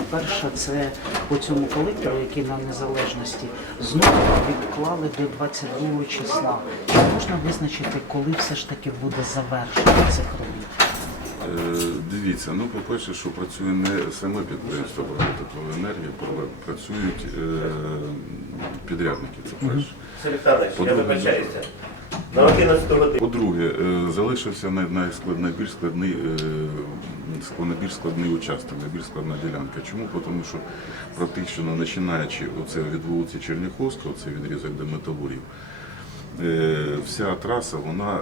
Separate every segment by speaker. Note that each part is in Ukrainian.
Speaker 1: проблеми. Перша це по цьому колектору, який на незалежності, знову відклали до 22 числа. Чи можна визначити, коли все ж таки буде завершення цих робіт?
Speaker 2: Е, Дивіться, ну по-перше, що працює не саме підприємство теплоенергії, працюють е, підрядники. Це перше.
Speaker 3: Сергій Віталійович, я вибачаюся. На 11 годину.
Speaker 2: По-друге, е, залишився най- найбільш складний е, найбільш складний участок, найбільш складна ділянка. Чому? Тому що практично починаючи оце від вулиці Черняховського, це відрізок до металургів, е, вся траса вона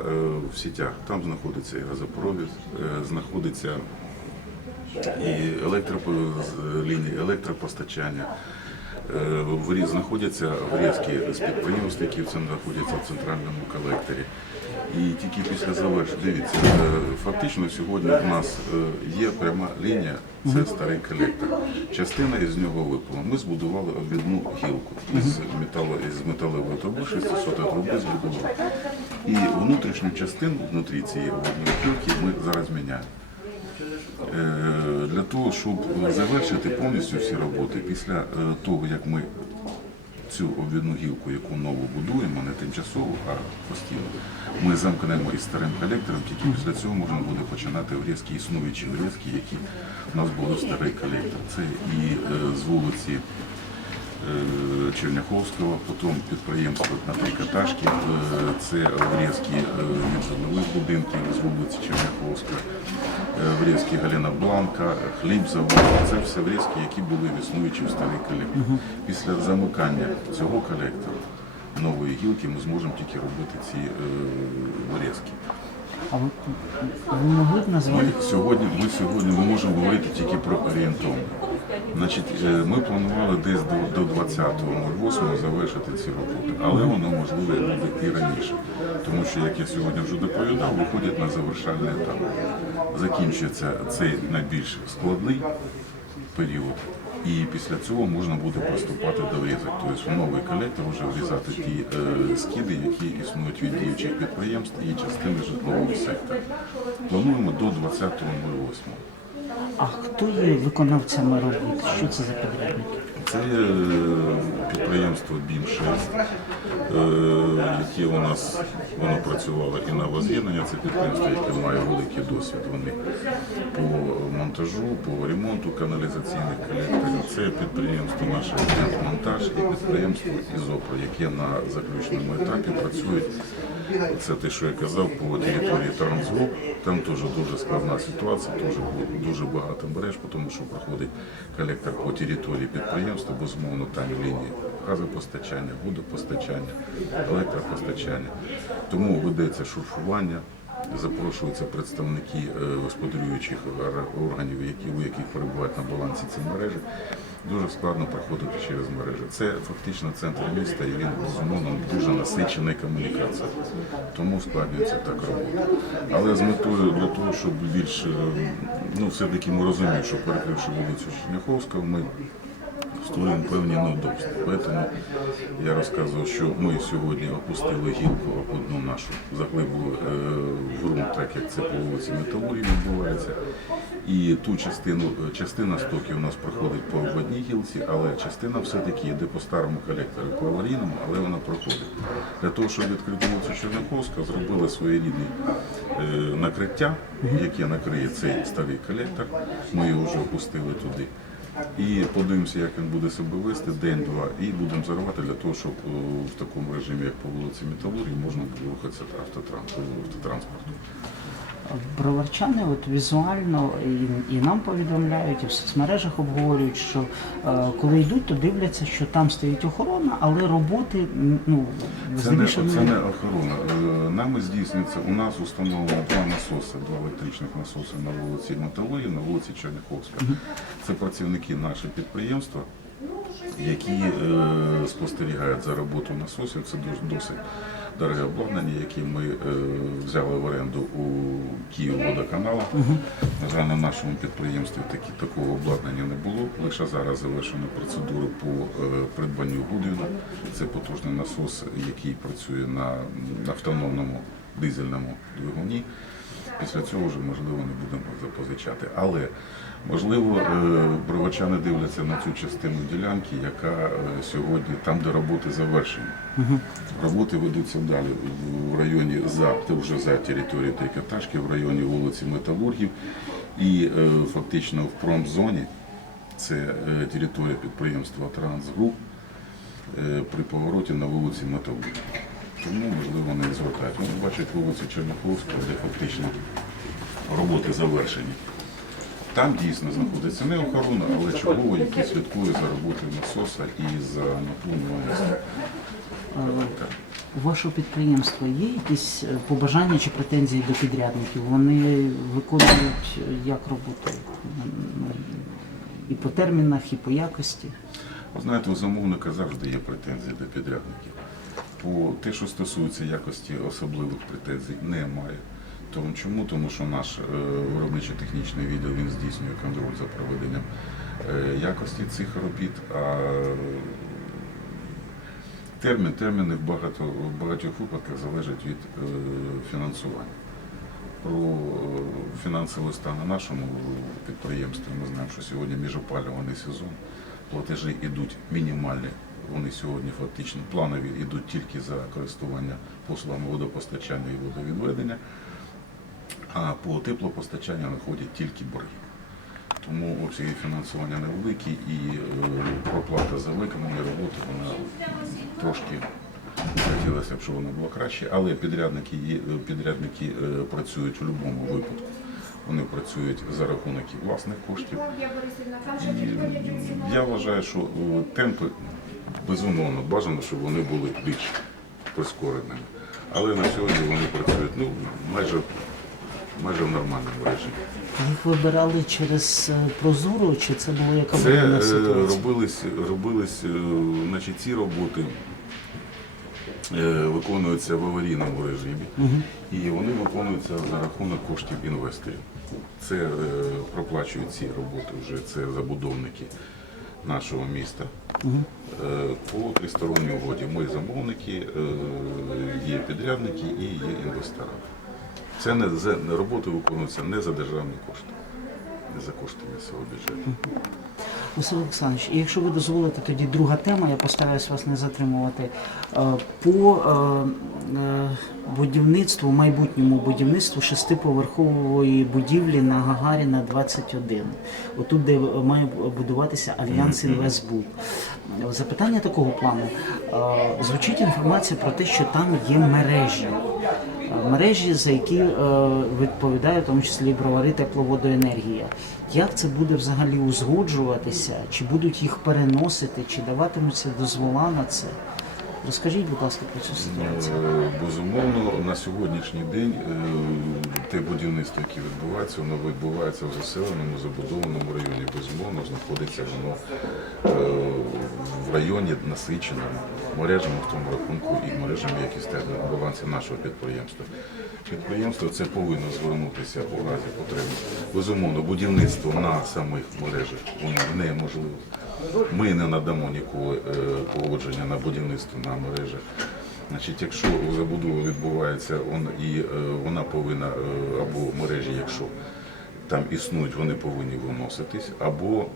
Speaker 2: в сітях. Там знаходиться і газопровід, знаходиться і електропо- електропостачання. Е, в знаходяться врізки з підприємств, які в знаходяться в центральному колекторі. І тільки після завершення, дивіться, е, фактично сьогодні у нас е, є пряма лінія, це старий колектор. Частина із нього випала. Ми збудували обідну гілку із металу, із металевої труби, 600 труби збудували. І внутрішню частину внутрі цієї обідної гілки ми зараз міняємо. Е, Для того, щоб завершити повністю всі роботи, після е, того, як ми цю обвідну гілку, яку нову будуємо, не тимчасову, а постійно, ми замкнемо із старим колектором, тільки після цього можна буде починати врізки, існуючі врізки, які у нас були старий колектор. Це і е, з вулиці е, Черняховського, потім підприємство на Трикотажки, е, це врізки е, від житлових будинків з вулиці Черняховська, е, врізки Галина Бланка, хлібзавод. Це все врізки, які були в існуючі в старий колектор. Після замикання цього колектора нової гілки ми зможемо тільки робити ці е, врізки.
Speaker 1: А ви, ви могли б назвати?
Speaker 2: Ми сьогодні, ми сьогодні ми можемо говорити тільки про орієнтовно. Значить, е, ми планували десь до, до 20.08 завершити ці роботи, але воно можливо буде і раніше. Тому що, як я сьогодні вже доповідав, виходять на завершальний етап. Закінчується цей найбільш складний період. І після цього можна буде приступати до врізок. Тобто в новий колектор вже врізати ті е, скиди, які існують від діючих підприємств і частини житлового сектора. Плануємо до 20.08.
Speaker 1: А хто є виконавцями робіт? Що це за підрядники?
Speaker 2: Це е, підприємство БІМ-6, е, яке у нас воно працювало і на воз'єднання. Це підприємство, яке має великий досвід. Вони по монтажу, по ремонту каналізаційних колекторів. Це підприємство наше монтаж і підприємство Ізопро, яке на заключному етапі працює. Це те, що я казав, по території Трансгруп. Там теж дуже складна ситуація, теж дуже багато мереж, тому що проходить колектор по території підприємства, безумовно, там лінії газопостачання, водопостачання, електропостачання. Тому ведеться шурфування. Запрошуються представники е, господарюючих органів, які, у яких перебувають на балансі ці мережі. Дуже складно проходити через мережі. Це фактично центр міста, і він безумовно дуже насичений комунікацією. Тому складнюється так робота. Але з метою для того, щоб більше, ну все-таки ми розуміємо, що перекривши вулицю Черняховського, ми створюємо певні неудобства. Тому я розказував, що ми сьогодні опустили гілку одну нашу, заглибили е, в ґрунт, так як це по вулиці Металургії відбувається. І ту частину, частина стоків у нас проходить по одній гілці, але частина все-таки йде по старому колектору, по аварійному, але вона проходить. Для того, щоб відкрити вулицю Черняховська, зробили своєрідне е, накриття, яке накриє цей старий колектор. Ми його вже опустили туди. І подивимося, як він буде себе вести день-два, і будемо заривати для того, щоб е, в такому режимі, як по вулиці Металургії, можна було рухатися автотранспортом.
Speaker 1: Броварчани от візуально і, і нам повідомляють, і в соцмережах обговорюють, що е, коли йдуть, то дивляться, що там стоїть охорона, але роботи ну
Speaker 2: Це не, це не охорона. Е, Нами здійснюється, у нас установлено два насоси, два електричних насоси на вулиці Металургії, на вулиці Черняховська. Це працівники нашого підприємства, які е, спостерігають за роботою насосів. Це досить дороге обладнання, яке ми е, взяли в оренду у Київводоканала. На жаль, на нашому підприємстві такі, такого обладнання не було. Лише зараз завершено процедуру по е, придбанню Гудвіна. Це потужний насос, який працює на, на автономному дизельному двигуні. після цього вже можливо не будемо запозичати. Але можливо, е, броварчани дивляться на цю частину ділянки, яка е, сьогодні там, де роботи завершені. Роботи ведуться далі в районі за вже за територією Трикотажки, в районі вулиці Металургів і е, фактично в промзоні. Це територія підприємства Трансгруп при повороті на вулиці Металургів. Тому, можливо, не звертають. Вони бачать вулицю Черняховську, де фактично роботи завершені. Там дійсно знаходиться не охорона, але чергово, який слідкує за роботою насоса і за наповнюванням. електро.
Speaker 1: У вашого підприємства є якісь е, побажання чи претензії до підрядників? Вони виконують е, як роботу? І по термінах, і по якості.
Speaker 2: Ви знаєте, у замовника завжди є претензії до підрядників. По те, що стосується якості, особливих претензій немає. Тому чому? Тому що наш е, виробничо-технічний відділ він здійснює контроль за проведенням е, якості цих робіт. А термін, терміни в, багато, в багатьох випадках залежать від е, фінансування. Про фінансовий стан на нашому підприємстві ми знаємо, що сьогодні міжопалюваний сезон, платежі йдуть мінімальні. Вони сьогодні фактично планові йдуть тільки за користування послугами водопостачання і водовідведення, а по теплопостачанню надходять тільки борги. Тому обсяги фінансування невеликі і е, проплата за виконані роботи вона трошки хотілося б, щоб вона була краще, але підрядники, є- підрядники е, працюють у будь-якому випадку. Вони працюють за рахунок і власних коштів. І я вважаю, що е, темпи безумовно бажано, щоб вони були більш прискореними. Але на сьогодні вони працюють ну, майже, майже в нормальному режимі.
Speaker 1: Їх вибирали через е, прозоро, чи це було яка
Speaker 2: Це е,
Speaker 1: ситуація?
Speaker 2: робились, робились, е, значить, ці роботи виконуються в аварійному режимі, і вони виконуються за рахунок коштів інвесторів. Це проплачують ці роботи вже це забудовники нашого міста. Е, По тристоронній угоді ми замовники, є підрядники і є інвестори. Це не за роботи виконуються не за державні кошти, не за кошти місцевого бюджету.
Speaker 1: Василь Олександрович, і якщо ви дозволите, тоді друга тема, я постараюсь вас не затримувати. Е, По е, е, будівництву, майбутньому будівництву шестиповерхової будівлі на Гагаріна 21. Отут, де має будуватися Альянс Інвестбуд. Запитання такого плану. Звучить інформація про те, що там є мережі. Мережі, за які е, відповідає в тому числі бровари тепловодоенергія. Як це буде взагалі узгоджуватися? Чи будуть їх переносити, чи даватимуться дозвола на це? Розкажіть, будь ласка, про цю ситуацію.
Speaker 2: Е, Безумовно, на сьогоднішній день е, те будівництво, яке відбувається, воно відбувається в заселеному, забудованому районі. Безумовно, знаходиться воно е, в районі насиченому мережами, в тому рахунку і мережами, які стоять на нашого підприємства. Підприємство це повинно звернутися у разі потреби. Безумовно, будівництво на самих мережах воно неможливо. Ми не надамо ніколи е, погодження на будівництво на мережах. Значить, якщо забудова відбувається, і е, вона повинна, е, або мережі, якщо там існують, вони повинні виноситись, або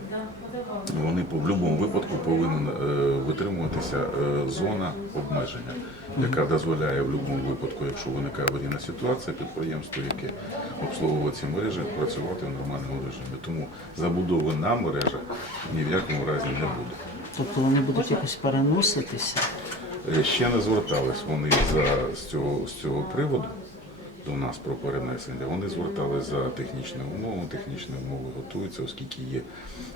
Speaker 2: вони по в будь-якому випадку повинна е, витримуватися е, зона обмеження, яка дозволяє в будь-якому випадку, якщо виникає аварійна ситуація, підприємство, яке обслуговує ці мережі, працювати в нормальному режимі. Тому забудови на мережах ні в якому разі не буде.
Speaker 1: Тобто вони будуть якось переноситися.
Speaker 2: Е, Ще не звертались вони за з цього з цього приводу до нас про перенесення. Вони звертались за технічними умовами. Технічні умови готуються, оскільки є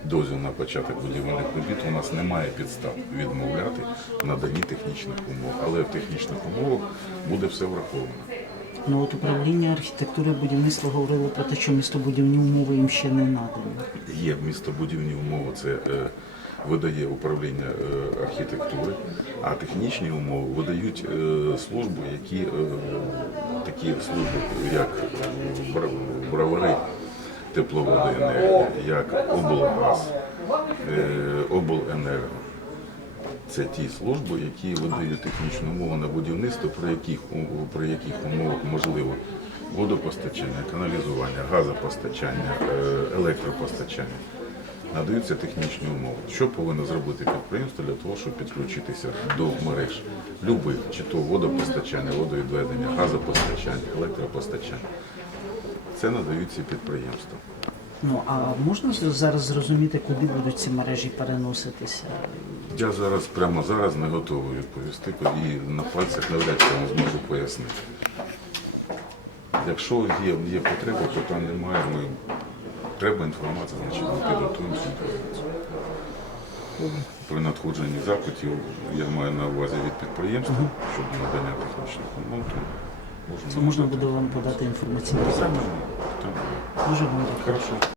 Speaker 2: дозвіл на початок будівельних робіт. У нас немає підстав відмовляти в наданні технічних умов, але в технічних умовах буде все враховано.
Speaker 1: Ну от управління архітектури і будівництва говорило про те, що містобудівні умови їм ще не надані.
Speaker 2: Є містобудівні умови, це е, видає управління е, архітектури, а технічні умови видають е, служби, які е, такі служби, як е, бра- бравари тепловодоенергії, як облгаз, обленерго. Це ті служби, які видають технічну умову на будівництво, при яких, при яких умовах можливо водопостачання, каналізування, газопостачання, електропостачання. Надаються технічні умови. Що повинно зробити підприємство для того, щоб підключитися до мереж любих, чи то водопостачання, водовідведення, газопостачання, електропостачання. Це надають ці підприємства.
Speaker 1: Ну а можна зараз зрозуміти, куди будуть ці мережі переноситися?
Speaker 2: Я зараз прямо зараз не готовий відповісти і на пальцях навряд чи вам зможу пояснити. Якщо є, є потреба, питань немає, ми треба інформація, значить ми підготуємо цю інформацію. При надходженні запитів я маю на увазі від підприємства щодо надання технічних ремонту.
Speaker 1: Це можна буде вам подати
Speaker 2: інформаційно.
Speaker 1: Дуже дякую.
Speaker 2: Хорошо.